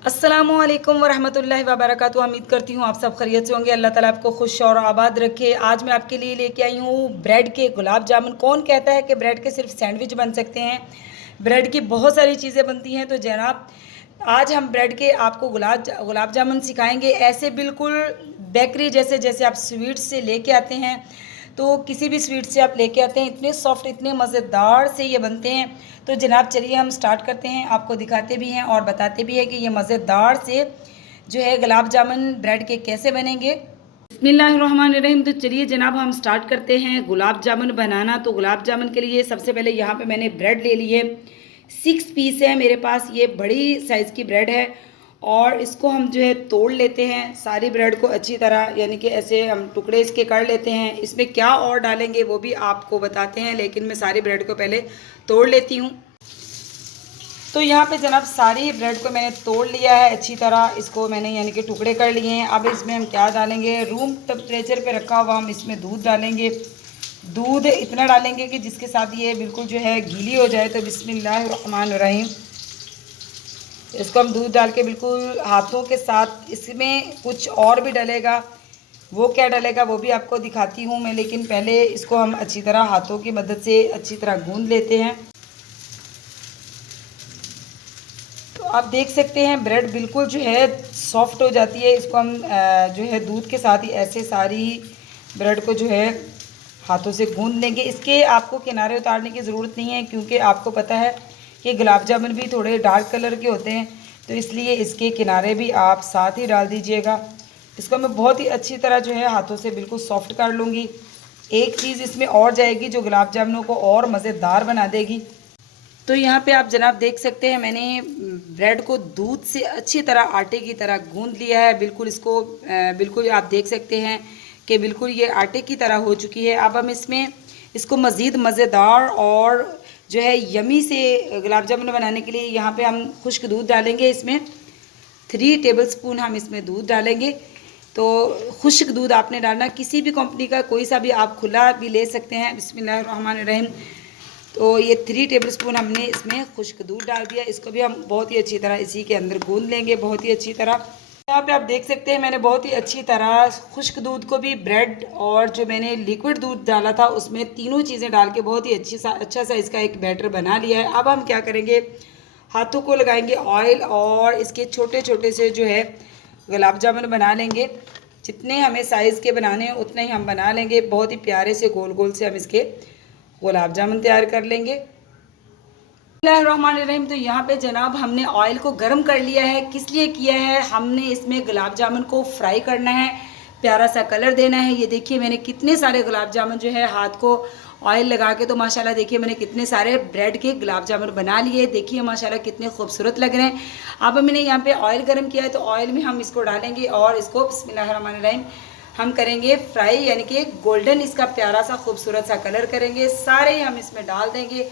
अस्सलामुअलैकुम वरहमतुल्लाहि वबरकातुहू। उम्मीद करती हूँ आप सब खैरियत से होंगे। अल्लाह ताला आपको खुश और आबाद रखे। आज मैं आपके लिए लेके आई हूँ ब्रेड के गुलाब जामुन। कौन कहता है कि ब्रेड के सिर्फ सैंडविच बन सकते हैं? ब्रेड की बहुत सारी चीज़ें बनती हैं। तो जनाब आज हम ब्रेड के आपको गुलाब जामुन सिखाएंगे, ऐसे बिल्कुल बेकरी जैसे, जैसे आप स्वीट्स से लेके आते हैं। तो किसी भी स्वीट से आप लेके आते हैं, इतने सॉफ्ट इतने मज़ेदार से ये बनते हैं। तो जनाब चलिए हम स्टार्ट करते हैं, आपको दिखाते भी हैं और बताते भी हैं कि ये मज़ेदार से जो है गुलाब जामुन ब्रेड के कैसे बनेंगे। बिस्मिल्लाहिर्रहमानिर्रहीम। तो चलिए जनाब हम स्टार्ट करते हैं गुलाब जामुन बनाना। तो गुलाब जामुन के लिए सबसे पहले यहाँ पे मैंने ब्रेड ले ली है, 6 पीस है मेरे पास। ये बड़ी साइज़ की ब्रेड है और इसको हम जो है तोड़ लेते हैं सारी ब्रेड को अच्छी तरह, यानी कि ऐसे हम टुकड़े इसके कर लेते हैं। इसमें क्या और डालेंगे वो भी आपको बताते हैं, लेकिन मैं सारी ब्रेड को पहले तोड़ लेती हूँ। तो यहाँ पे जनाब सारी ब्रेड को मैंने तोड़ लिया है अच्छी तरह, इसको मैंने यानी कि टुकड़े कर लिए हैं। अब इसमें हम क्या डालेंगे, रूम टेम्परेचर पे रखा हुआ हम इसमें दूध डालेंगे। दूध इतना डालेंगे कि जिसके साथ ये बिल्कुल जो है गीली हो जाए। तो बिस्मिल्लाहिर्रहमानिर्रहीम, इसको हम दूध डाल के बिल्कुल हाथों के साथ, इसमें कुछ और भी डलेगा, वो क्या डलेगा वो भी आपको दिखाती हूँ मैं, लेकिन पहले इसको हम अच्छी तरह हाथों की मदद से अच्छी तरह गूंद लेते हैं। तो आप देख सकते हैं ब्रेड बिल्कुल जो है सॉफ्ट हो जाती है। इसको हम जो है दूध के साथ ही ऐसे सारी ब्रेड को जो है हाथों से गूंद लेंगे। इसके आपको किनारे उतारने की ज़रूरत नहीं है, क्योंकि आपको पता है कि गुलाब जामुन भी थोड़े डार्क कलर के होते हैं, तो इसलिए इसके किनारे भी आप साथ ही डाल दीजिएगा। इसको मैं बहुत ही अच्छी तरह जो है हाथों से बिल्कुल सॉफ्ट कर लूँगी। एक चीज़ इसमें और जाएगी जो गुलाब जामुनों को और मज़ेदार बना देगी। तो यहाँ पे आप जनाब देख सकते हैं मैंने ब्रेड को दूध से अच्छी तरह आटे की तरह गूंद लिया है। बिल्कुल इसको बिल्कुल आप देख सकते हैं कि बिल्कुल ये आटे की तरह हो चुकी है। अब हम इसमें इसको मज़ीद मज़ेदार और जो है यमी से गुलाब जामुन बनाने के लिए यहाँ पे हम खुश्क दूध डालेंगे। इसमें 3 टेबलस्पून हम इसमें दूध डालेंगे। तो खुश्क दूध आपने डालना, किसी भी कंपनी का कोई सा भी आप खुला भी ले सकते हैं। बिस्मिल्लाहिर्रहमानिर्रहीम। तो ये 3 टेबलस्पून हमने इसमें खुश्क दूध डाल दिया। इसको भी हम बहुत ही अच्छी तरह इसी के अंदर गूंद लेंगे बहुत ही अच्छी तरह। यहाँ पे आप देख सकते हैं मैंने बहुत ही अच्छी तरह खुश्क दूध को भी, ब्रेड और जो मैंने लिक्विड दूध डाला था उसमें, तीनों चीज़ें डाल के बहुत ही अच्छा सा इसका एक बैटर बना लिया है। अब हम क्या करेंगे, हाथों को लगाएंगे ऑयल और इसके छोटे छोटे से जो है गुलाब जामुन बना लेंगे। जितने हमें साइज़ के बनाने हैं उतने ही हम बना लेंगे। बहुत ही प्यारे से गोल गोल से हम इसके गुलाब जामुन तैयार कर लेंगे। बिस्मिल्लाहिर्रहमानिर्रहीम। तो यहाँ पे जनाब हमने ऑयल को गर्म कर लिया है। किस लिए किया है, हमने इसमें गुलाब जामुन को फ्राई करना है, प्यारा सा कलर देना है। ये देखिए मैंने कितने सारे गुलाब जामुन जो है हाथ को ऑयल लगा के, तो माशाल्लाह देखिए मैंने कितने सारे ब्रेड के गुलाब जामुन बना लिए। देखिए माशाल्लाह कितने खूबसूरत लग रहे हैं। अब मैंने यहाँ पे ऑयल गर्म किया है, तो ऑयल में हम इसको डालेंगे और इसको बिस्मिल्लाहिर्रहमानिर्रहीम हम करेंगे फ्राई, यानी कि गोल्डन इसका प्यारा सा खूबसूरत सा कलर करेंगे। सारे हम इसमें डाल देंगे।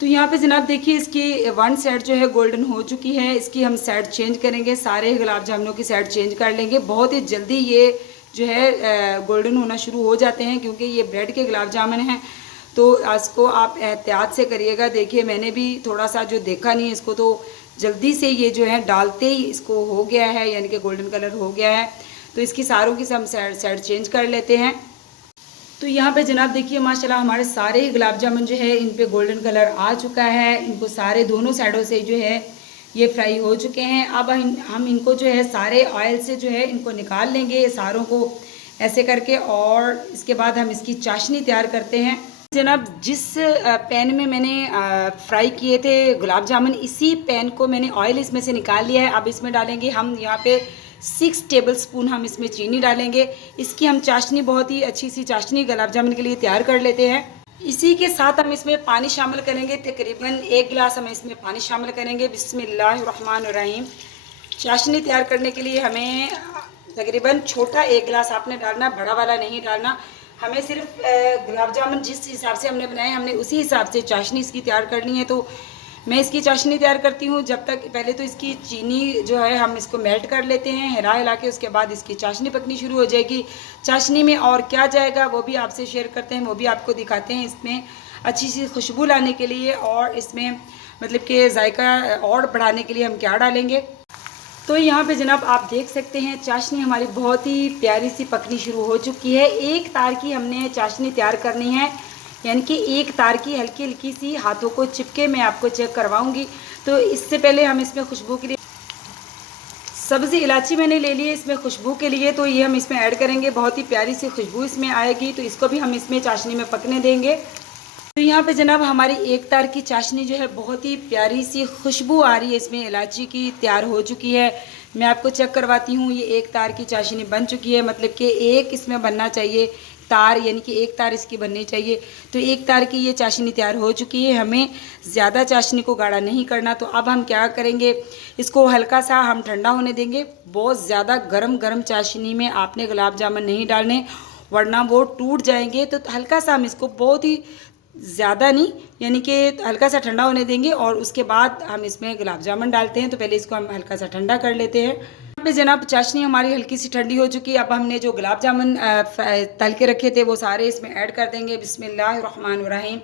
तो यहाँ पे जनाब देखिए इसकी 1 साइड जो है गोल्डन हो चुकी है। इसकी हम साइड चेंज करेंगे, सारे गुलाब जामुनों की साइड चेंज कर लेंगे। बहुत ही जल्दी ये जो है गोल्डन होना शुरू हो जाते हैं, क्योंकि ये ब्रेड के गुलाब जामुन हैं। तो इसको आप एहतियात से करिएगा। देखिए मैंने भी थोड़ा सा जो देखा नहीं इसको, तो जल्दी से ये जो है डालते ही इसको हो गया है, यानी कि गोल्डन कलर हो गया है। तो इसकी सारों की हम साइड चेंज कर लेते हैं। तो यहाँ पे जनाब देखिए माशाल्लाह हमारे सारे ही गुलाब जामुन जो है इन पे गोल्डन कलर आ चुका है। इनको सारे दोनों साइडों से जो है ये फ्राई हो चुके हैं। अब हम इनको जो है सारे ऑयल से जो है इनको निकाल लेंगे सारों को ऐसे करके, और इसके बाद हम इसकी चाशनी तैयार करते हैं। जनाब जिस पैन में मैंने फ्राई किए थे गुलाब जामुन, इसी पैन को मैंने ऑयल इसमें से निकाल लिया है। अब इसमें डालेंगे हम यहाँ पे 6 टेबलस्पून हम इसमें चीनी डालेंगे। इसकी हम चाशनी, बहुत ही अच्छी सी चाशनी गुलाब जामुन के लिए तैयार कर लेते हैं। इसी के साथ हम इसमें पानी शामिल करेंगे, तकरीबन 1 गिलास हम इसमें पानी शामिल करेंगे। बिस्मिल्लाहिर्रहमानिर्रहीम। चाशनी तैयार करने के लिए हमें तकरीबन छोटा 1 गिलास आपने डालना, बड़ा वाला नहीं डालना। हमें सिर्फ गुलाब जामुन जिस हिसाब से हमने बनाए हमने उसी हिसाब से चाशनी इसकी तैयार करनी है। तो मैं इसकी चाशनी तैयार करती हूँ। जब तक पहले तो इसकी चीनी जो है हम इसको मेल्ट कर लेते हैं हिला हिला के, उसके बाद इसकी चाशनी पकनी शुरू हो जाएगी। चाशनी में और क्या जाएगा वो भी आपसे शेयर करते हैं, वो भी आपको दिखाते हैं। इसमें अच्छी सी खुशबू लाने के लिए और इसमें मतलब कि जायका और बढ़ाने के लिए हम क्या डालेंगे। तो यहाँ पे जनाब आप देख सकते हैं चाशनी हमारी बहुत ही प्यारी सी पकनी शुरू हो चुकी है। एक तार की हमने चाशनी तैयार करनी है, यानी कि एक तार की हल्की हल्की सी हाथों को चिपके मैं आपको चेक करवाऊंगी। तो इससे पहले हम इसमें खुशबू के लिए सब्ज़ी इलायची मैंने ले ली है इसमें खुशबू के लिए, तो ये हम इसमें ऐड करेंगे। बहुत ही प्यारी सी खुशबू इसमें आएगी, तो इसको भी हम इसमें चाशनी में पकने देंगे। तो यहाँ पे जनाब हमारी एक तार की चाशनी जो है बहुत ही प्यारी सी खुशबू आ रही है इसमें इलायची की, तैयार हो चुकी है। मैं आपको चेक करवाती हूँ, ये एक तार की चाशनी बन चुकी है, मतलब कि एक इसमें बनना चाहिए तार, यानी कि एक तार इसकी बननी चाहिए। तो एक तार की ये चाशनी तैयार हो चुकी है, हमें ज़्यादा चाशनी को गाढ़ा नहीं करना। तो अब हम क्या करेंगे, इसको हल्का सा हम ठंडा होने देंगे। बहुत ज़्यादा गरम चाशनी में आपने गुलाब जामुन नहीं डालने, वरना वो टूट जाएंगे। तो हल्का सा हम इसको, बहुत ही ज़्यादा नहीं, यानी कि हल्का सा ठंडा होने देंगे और उसके बाद हम इसमें गुलाब जामुन डालते हैं। तो पहले इसको हम हल्का सा ठंडा कर लेते हैं। यहाँ पे जनाब चाशनी हमारी हल्की सी ठंडी हो चुकी है। अब हमने जो गुलाब जामुन तल के रखे थे वो सारे इसमें ऐड कर देंगे। बिस्मिल्लाहिर्रहमानिर्रहीम।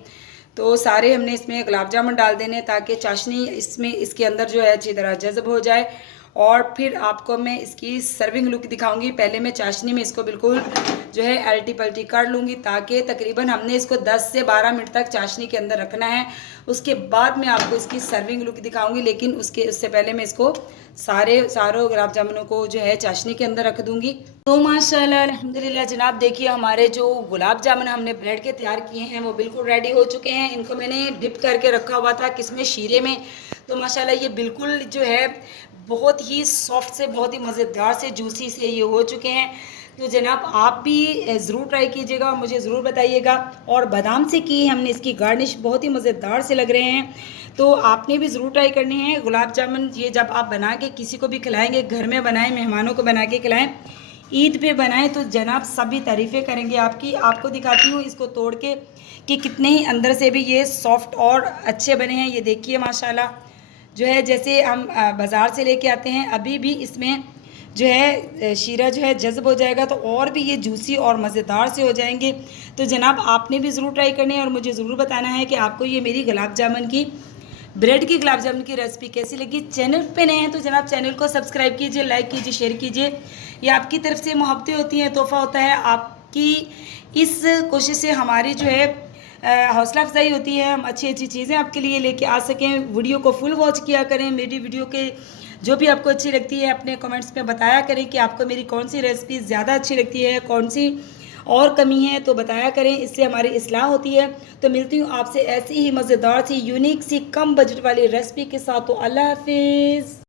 तो सारे हमने इसमें गुलाब जामुन डाल देने ताकि चाशनी इसमें, इसके अंदर जो है अच्छी तरह जज़ब हो जाए। और फिर आपको मैं इसकी सर्विंग लुक दिखाऊंगी। पहले मैं चाशनी में इसको बिल्कुल जो है अल्टी पल्टी कर लूँगी, ताकि तकरीबन हमने इसको 10 से 12 मिनट तक चाशनी के अंदर रखना है। उसके बाद मैं आपको इसकी सर्विंग लुक दिखाऊंगी, लेकिन उससे पहले मैं इसको सारों गुलाब जामुनों को जो है चाशनी के अंदर रख दूँगी। तो माशाल्लाह अल्हम्दुलिल्लाह जनाब, देखिए हमारे जो गुलाब जामुन हमने ब्रेड के तैयार किए हैं वो बिल्कुल रेडी हो चुके हैं। इनको मैंने डिप करके रखा हुआ था किसमें, शीरे में। तो माशाल्लाह ये बिल्कुल जो है बहुत ही सॉफ्ट से, बहुत ही मज़ेदार से, जूसी से ये हो चुके हैं। तो जनाब आप भी ज़रूर ट्राई कीजिएगा, मुझे ज़रूर बताइएगा। और बादाम से की हमने इसकी गार्निश, बहुत ही मज़ेदार से लग रहे हैं। तो आपने भी ज़रूर ट्राई करनी है गुलाब जामुन। ये जब आप बना के किसी को भी खिलाएंगे, घर में बनाएं, मेहमानों को बना के खिलाएं, ईद पे बनाएं, तो जनाब सभी तारीफ़ें करेंगे आपकी। आपको दिखाती हूँ इसको तोड़ के कि कितने ही अंदर से भी ये सॉफ्ट और अच्छे बने हैं। ये देखिए माशाल्लाह जो है जैसे हम बाज़ार से लेके आते हैं, अभी भी इसमें जो है शीरा जो है जज़ब हो जाएगा, तो और भी ये जूसी और मज़ेदार से हो जाएंगे। तो जनाब आपने भी ज़रूर ट्राई करनी है और मुझे ज़रूर बताना है कि आपको ये मेरी गुलाब जामुन की, ब्रेड की गुलाब जामुन की रेसिपी कैसी लगी। चैनल पे नए हैं तो जनाब चैनल को सब्सक्राइब कीजिए, लाइक कीजिए, शेयर कीजिए। ये आपकी तरफ से मोहब्बतें होती हैं, तोहफ़ा होता है। आपकी इस कोशिश से हमारी जो है हौसला अफजाई होती है, हम अच्छी अच्छी चीज़ें आपके लिए लेके आ सकें। वीडियो को फुल वॉच किया करें। मेरी वीडियो के जो भी आपको अच्छी लगती है अपने कमेंट्स में बताया करें कि आपको मेरी कौन सी रेसिपी ज़्यादा अच्छी लगती है, कौन सी और कमी है, तो बताया करें। इससे हमारी इस्लाह होती है। तो मिलती हूँ आपसे ऐसी ही मज़ेदार सी, यूनिक सी, कम बजट वाली रेसिपी के साथ। तो अल्लाह हाफिज़।